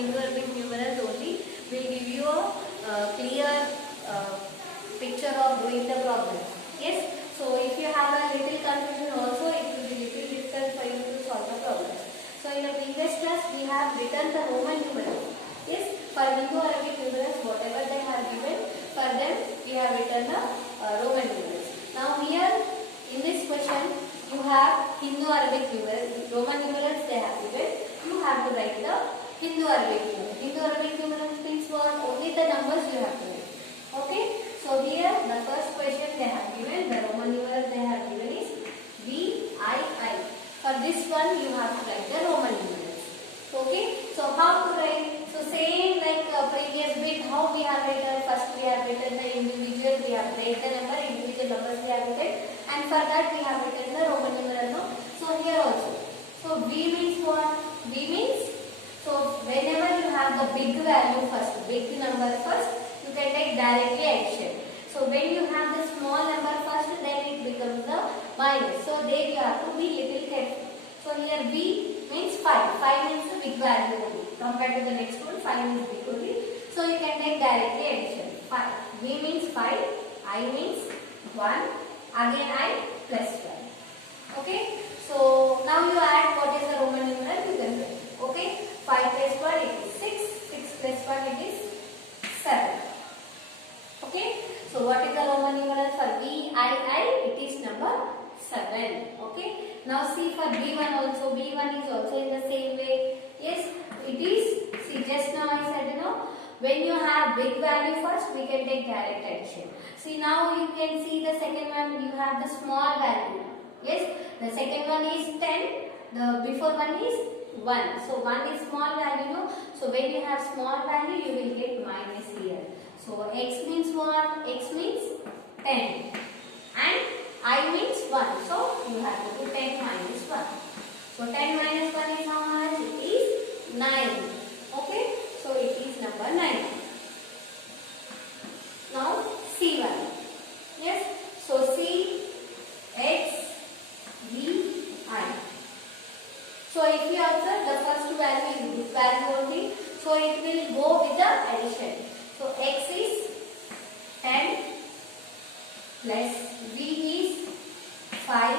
Indo-Arabic numerals only will give you a clear picture of doing the problem. Yes. So if you have a little confusion also, it will be little difficult for you to solve the problem. So in the previous class we have written the Roman numerals. Yes. For Indo-Arabic numerals, whatever they have given, for them we have written the Roman numerals. Now here in this question you have Hindu-Arabic numerals, Roman numerals they have given. You have to write the Hindu-Arabic numerals. Hindu-Arabic numerals means what? Only the numbers you have to write. Okay. So here the first question they have given, the Roman numerals they have given is VII. For this one you have to write the Roman numerals. Okay. So how to write? So same like previous bit, how we have written, first we have written the individual, we have written the number, individual numbers we have written, and for that we have written the Roman numeral. No? So here also. So V means what? V means, so whenever you have the big value first, big number first, you can take directly addition. So when you have the small number first, then it becomes the minus. So there you have to be little careful. So here V means 5. 5 means the big value only. Compared to the next one, 5 means big only. So you can take directly addition. 5. V means 5. I means 1. Again I plus 1. Okay. So now you add what is the Roman numeral, you can write. Okay. 5 plus 1 it is 6. 6 plus 1 it is 7. Okay. So what is the Roman numeral for VII? It is number 7. Okay. Now see for B1 also. B1 is also in the same way. Yes. It is. See just now I said when you have big value first we can take direct addition. See now you can see the second one you have the small value. Yes. The second one is 10. The before one is 1. So 1 is small value. No? So when you have small value you will get minus here. So x means what? X means 10 and I means 1. So you have to do 10 minus 1. So 10 minus 1 is how much? It is 9. Okay. So it is number 9. Now C1. Yes. So C X V I. So if you observe the first value is this value only. So it will go with the addition. So X is 10 plus V is 5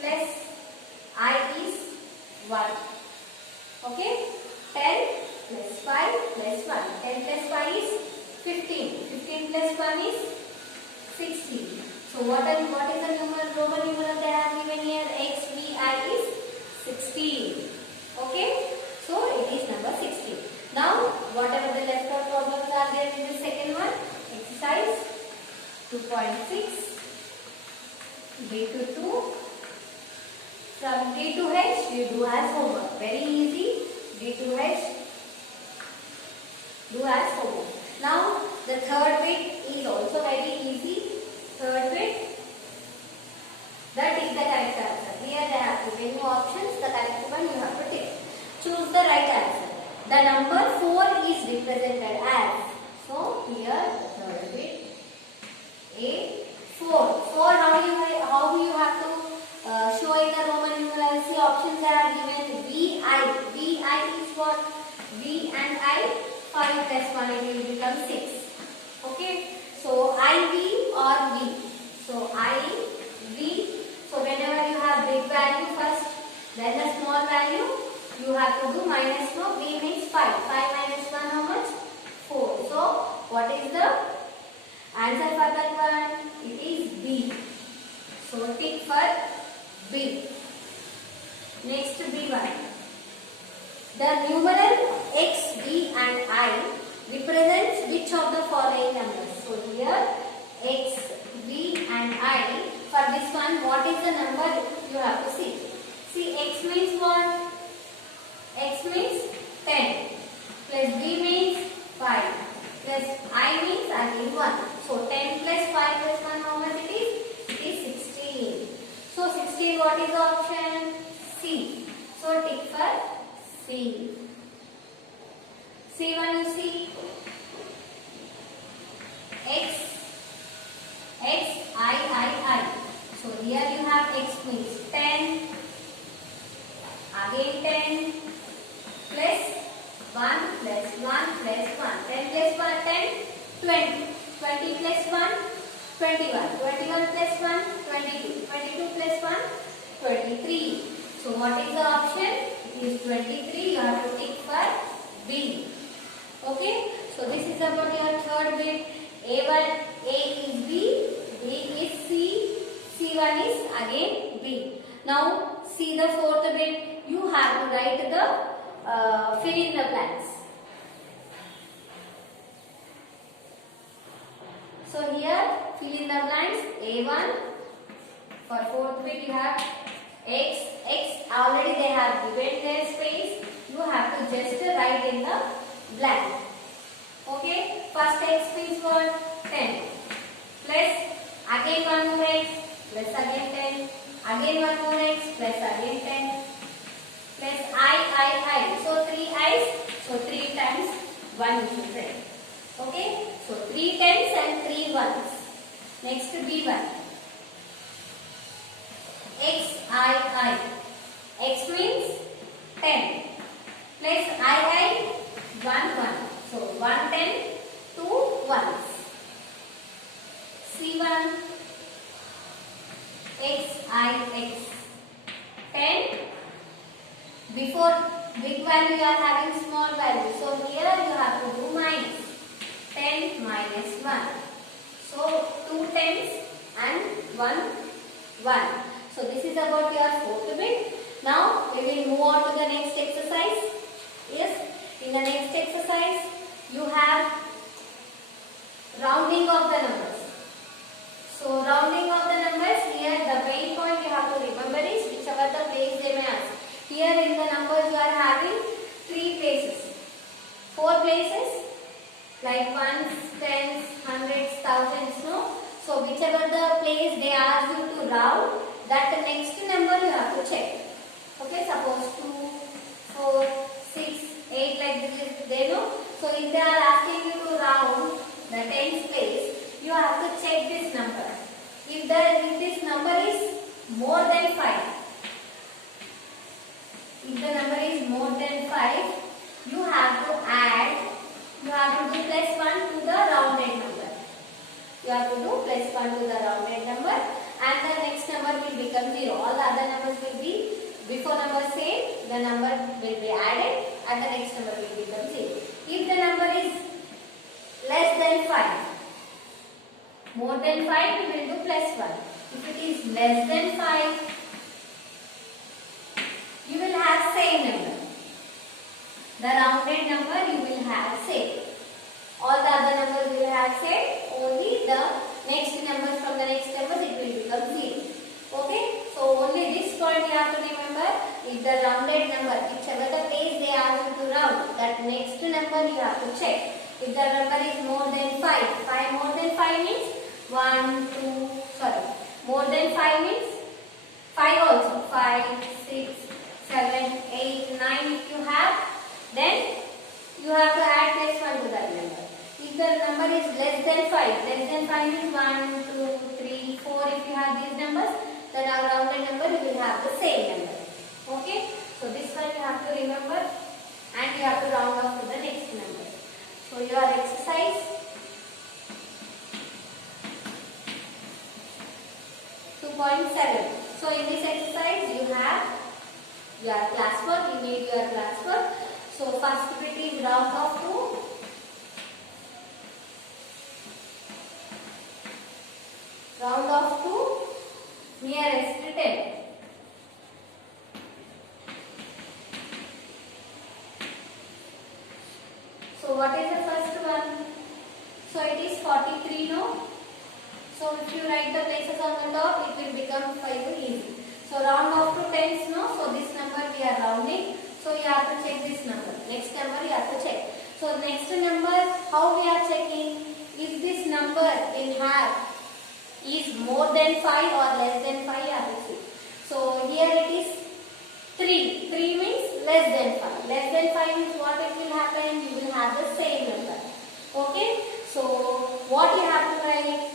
plus I is 1. Okay. 10 plus 5 plus 1. 10 plus 5 is 15. 15 plus 1 is 16. So what is the Roman numeral they have given here? XVI is 16. Okay. So it is number 16. Now whatever the left out problems are there in the second one, exercise 2.6, D to 2. From D to H you do as homework. Very easy. D to H do as homework. Now the third bit is also very easy. Third bit, that is the correct answer. Here they have given you options. The correct one you have to take. Choose the right answer. The number 4 is represented as. So here the third bit A 4. 4 how you have to show in the Roman numeral. See options are given. VI. VI is what? V and I. 5 plus 1 it will become 6. Okay. So IV or V. So I, V. So whenever you have big value first, then the small value, you have to do minus. No, V means 5. 5 minus 1 how much? 4. So what is the answer for that one? It is B. So tick for B. Next B1. The numeral X, V and I represents which of the following numbers? So here X, V and I. For this one, what is the number you have to see? See X means what? X means 10 plus V means 5 plus I means again 1. So 10 plus 5 plus 1 how much it is? It is 16. So 16 what is the option? C. So tick for C. C1 you see X, X, I. So here you have X means 10, again 10 plus 20. 20 plus 1, 21. 21 plus 1, 22. 22 plus 1, 23. So what is the option? It is 23. You have to tick for B. Okay. So this is about your third bit. A1, A is B, B is C, C1 is again B. Now see the fourth bit. You have to write the fill in the blanks. So here fill in the blanks. A1 for fourth bit you have X. X already they have given their space. You have to just write in the blank. Okay. First X means what? 10. Plus again one more X. Plus again 10. Again one more X. Plus again 10. Plus I. So 3 I's. So 3 times 1 is different. Okay. So 3 tens and 3 ones. Next B1. I. X means 10. Plus I. 1. So 1 10, 2 ones. C1. X. 10. Before big value you are having small value. So here you have to do minus. 10 minus 1. So 2 tens and 1. So this is about your fourth bit. Now we will move on to the next exercise. Yes, in the next exercise you have rounding of the numbers. So rounding of the numbers, here the main point you have to remember is whichever the place they may ask. Here in the numbers you are having 3 places, 4 places like ones, tens, hundreds, thousands, no. So whichever the place they ask you to round, that the next number you have to check. Okay, suppose 2, 4, 6, 8 like this, they know. So if they are asking you to round the tens place, you have to check this number. If this number is more than 5, if the number is more than 5, you have to add, you have to do plus 1 to the rounded number. You have to do plus 1 to the rounded number, and the next number will become 0. All the other numbers will be, before number same, the number will be added and the next number will become 0. If the number is less than 5, more than 5, we will do plus 1. If it is less than 5, you will have same number. The rounded number you will have same. All the other numbers you will have same. Only the next number from the next numbers it will become 0. Okay. So only this point you have to remember. If the rounded number, whichever the place they ask you to round, that next number you have to check. If the number is more than 5, more than 5 means 1, 2, more than 5 means 5 also. 5, 6, 7, 8, 9 if you have, then you have to add plus 1 to that number. If the number is less than 5 means 1, 2, 3, 4 if you have these numbers, then our rounded number you will have the same number. Okay, so this one you have to remember and you have to round off to the next number. So your exercise 2.7. So in this exercise you have your classwork, you need your classwork. So first bit is round off to nearest to 10. So what is the first one? So it is 43, no? So if you write the places on the top, it will become 5 easy. So round off to tens, no? So this number we are rounding. So you have to check this number. Next number you have to check. So next number, how we are checking? If this number in half is more than 5 or less than 5, you have to see. So here it is 3. 3 means less than 5. Less than 5 means what it will happen? You will have the same number. Okay? So what you have to write?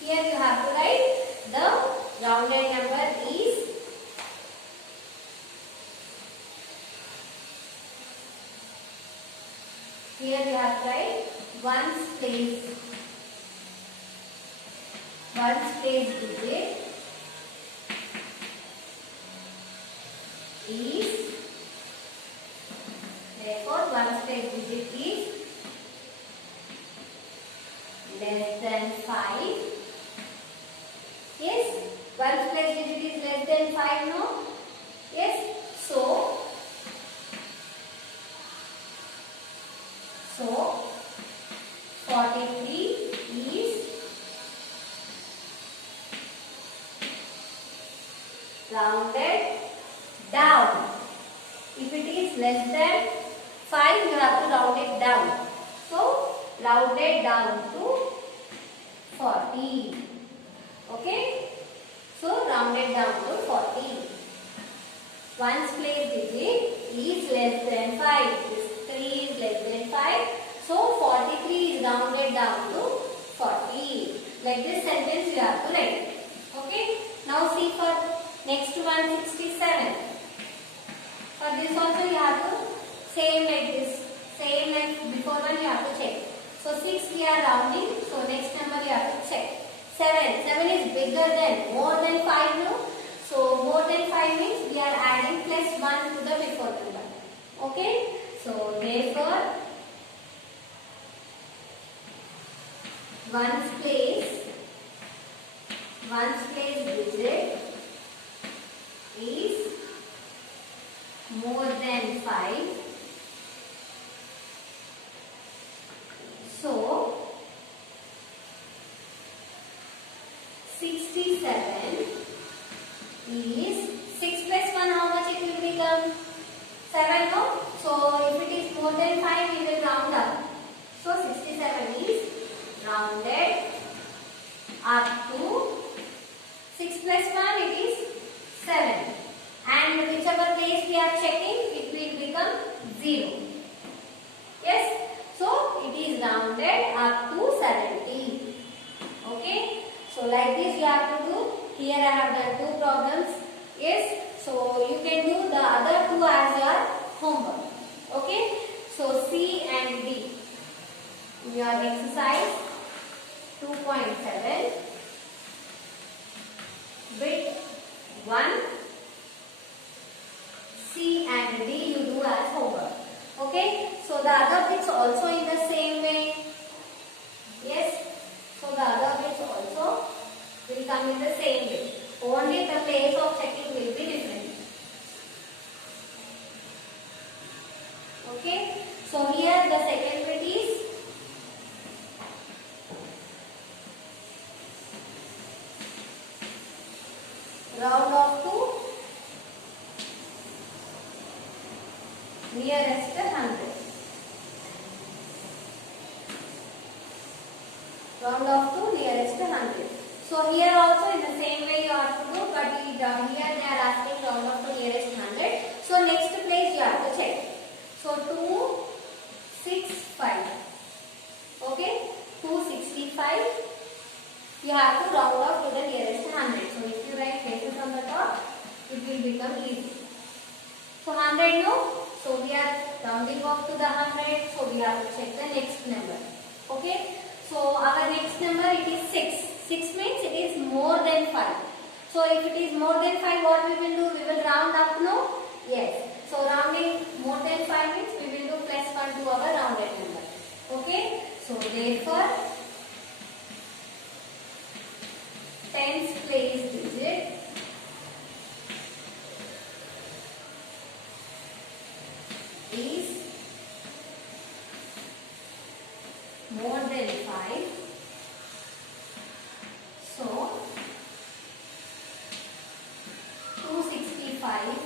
Here you have to write the rounded number is . Here we have to write ones place digit is, therefore ones place digit is less than 5. Yes, ones place digit is less than 5, no? Yes, so 43 is rounded down. If it is less than 5, you have to round it down. So rounded down to 40. Okay? So rounded down to 40. Ones place digit is less than 5. This 3 is less than 5. So 43 is rounded down to 40. Like this sentence you have to write. Okay? Now see for next one, 67. For this also you have to same like this. Same like before one you have to check. So 6 we are rounding. So next number you have to check. 7. 7 is bigger than, more than 5, no? So more than 5 means we are adding plus 1 to the before number. Okay? So therefore ones place digit is more than 5. So 67 is 6 plus 1, how much it will become? 7, no? So if it is more than 5, we will round up. So 67 is rounded up to 6 plus 1, it is 7. And whichever place we are checking, it will become 0. Yes? So it is rounded up to 70. Okay? So like this you have to do. Here I have done 2 problems. Yes? So you can do the other 2 as your homework. Okay? So C and D. Your exercise 2.7. Bit 1. C and D you do as homework. Okay? So the other bits also in the same way. Yes? So the other bits also will come in the same way. Only the place of checking will be different. Okay? So here the second bit is round off to nearest 100. Round off to nearest 100. So here also in the same way you have to do, but here they are asking round off to nearest 100. So next place you have to check. So 265. Okay, 265. You have to round off to the nearest 100. So if you write places on the top, it will become easy. So 100, no? So we are rounding off to the 100. So we have to check the next number. Okay. So our next number it is 6. 6 means it is more than 5. So if it is more than 5, what we will do? We will round up, no? Yes. So rounding more than 5 means we will do plus 1 to our rounded number. Okay. So therefore tens place digit is more than 5. So 265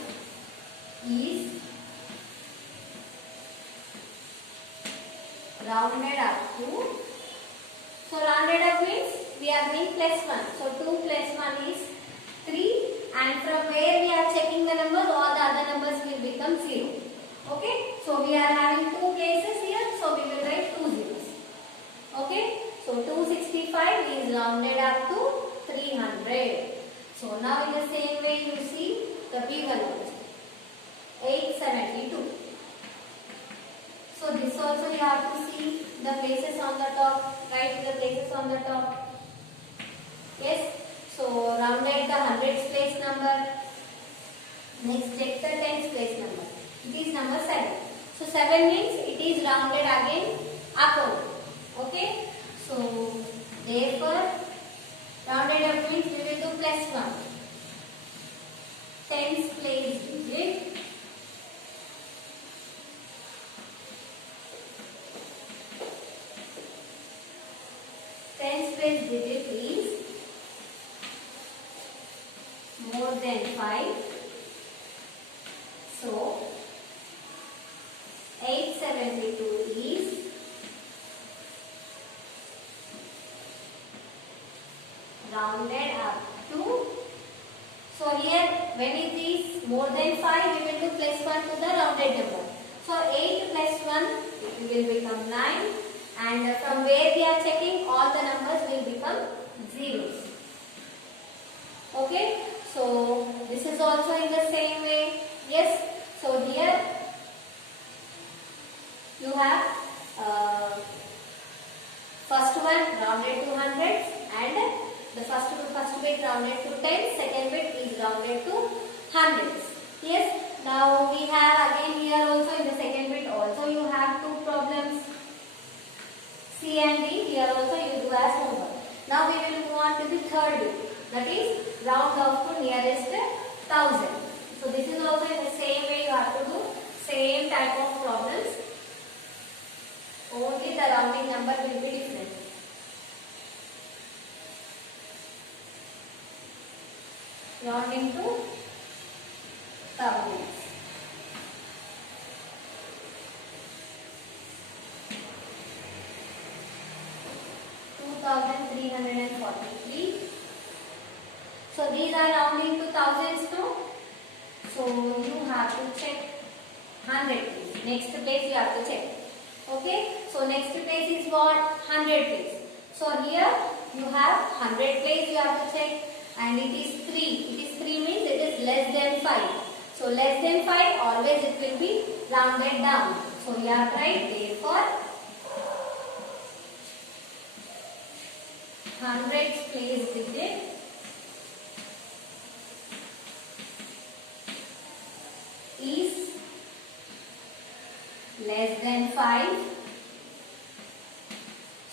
is rounded up to. So rounded up means we are doing plus 1. So 2 plus 1 is 3, and from where we are checking the numbers, all the other numbers will become 0. Okay. So we are having 2 places here. So we will write 2 zeros. Okay. So 265 is rounded up to 300. So now in the same way you see the B1 also. 872. So this this also you have to see the places on the top. Write the places on the top. Yes. So rounded the hundreds place number. Next check the tens place number. It is number 7. So 7 means it is rounded again upward. Okay. So therefore rounded up means we will do plus 1. Tens place digit. Tens place digit is more than 5. So 872 is rounded up to. So here when it is more than 5 we will do plus 1 to the rounded number. So 8 plus 1 it will become 9, and from where we are checking all the numbers will become zeros. Okay. So this is also in the same way. Yes. So here you have first one rounded to hundreds, and the first bit rounded to tens, second bit is rounded to hundreds. Yes. Now we have again here also in the second bit also you have two problems. C and D here also you do as homework. Now we will move on to the third bit, that is round off to nearest 1000. So this is also in the same way you have to do same type of problems. Only the rounding number will be different. Rounding to thousands. So these are rounding to thousands too. So you have to check 100 place. Next place you have to check. Okay. So next place is what? 100 place. So here you have 100 place you have to check, and it is 3. It is 3 means it is less than 5. So less than 5 always it will be rounded down. So you have to write therefore hundreds place digit is less than 5.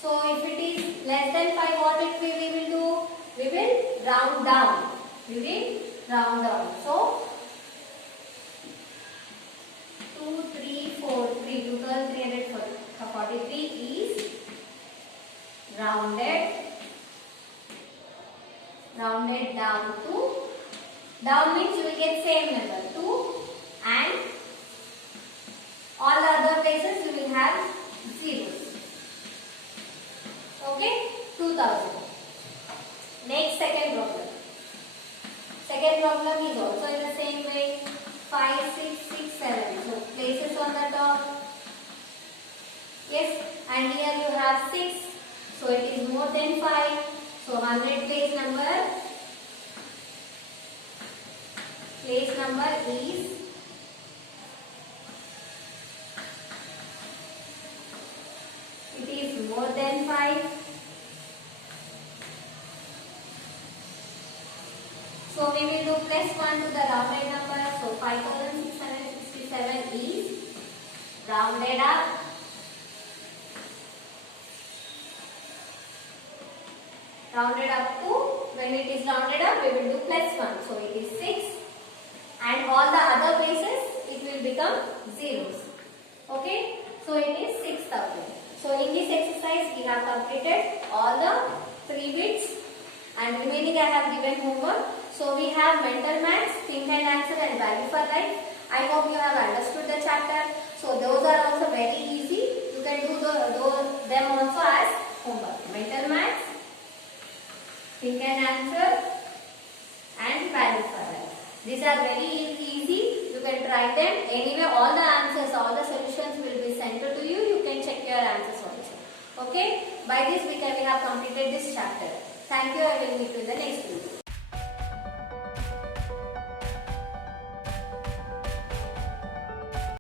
So if it is less than 5, what we will do? We will round down. We will round down. So 2, 3, 4, 3, 2,343 is rounded down to, down means you will get same number 2, and all the other places you will have zeros. Okay, 2000. Next second problem. Second problem is also in the same way. 5, 6, 6, 7. So places on the top. Yes, and here you have 6. So it is more than 5. So 100 place number is more than 5. So we will do plus 1 to the rounded number. So 5667 is rounded up. Rounded up to, when it is rounded up, we will do plus 1. So it is 6. And all the other places, it will become zeros. Okay. So it is 6000. So in this exercise, we have completed all the 3 bits, and remaining I have given homework. So we have mental maths, think and answer, and value for life. I hope you have understood the chapter. So those are also very easy. You can do them also as homework. Mental maths, think and answer, and value for life. These are very easy. You can try them. Anyway, all the answers, all the solutions will be sent to you. You can check your answers also. Okay. By this we have completed this chapter. Thank you. I will meet you in the next video.